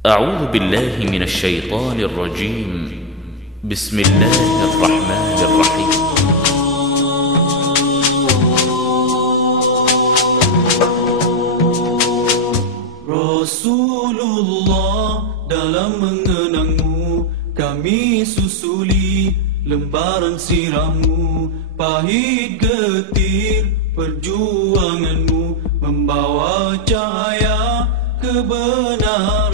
أعوذ بالله من الشيطان الرجيم. بسم الله الرحمن الرحيم. Rasulullah, dalam mengenangmu kami susuli lembaran sirahmu, pahit getir perjuanganmu membawa cahaya kebenaran.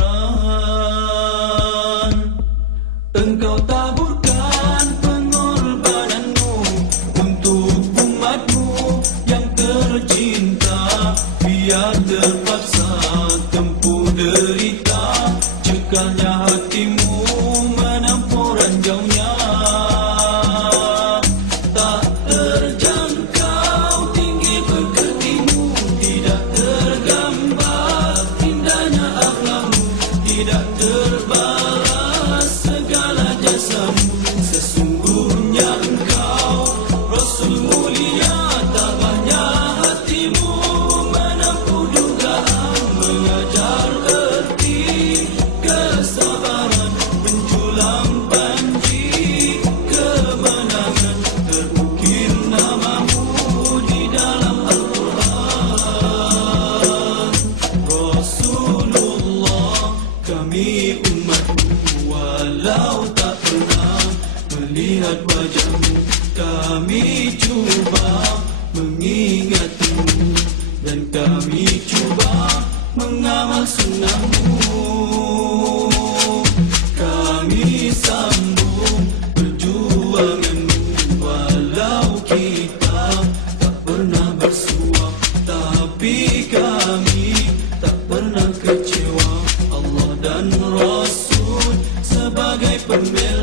Engkau taburkan pengorbananmu untuk umatmu yang tercinta, biar terpaksa tempuh derita, cekalnya hatimu menempuh ranjaunya. Tak terjangkau tinggi berketimu, tidak tergambar indahnya akhlakmu, tidak terbalas segala jasamu. Sesungguhnya engkau Rasul mulia, tabahnya hatimu menempuh dugaan, mengajar erti kesabaran, menjulang panji kemenangan, terukir namamu di dalam Al-Quran. Rasulullah, kami umatmu, walau tak pernah melihat wajahmu, kami cuba mengingatmu dan kami cuba mengamal sunnahmu. Kami sambung perjuanganmu, walau kita tak pernah bersuah, tapi kami tak pernah kecewa. Allah dan Rasul sebagai pembela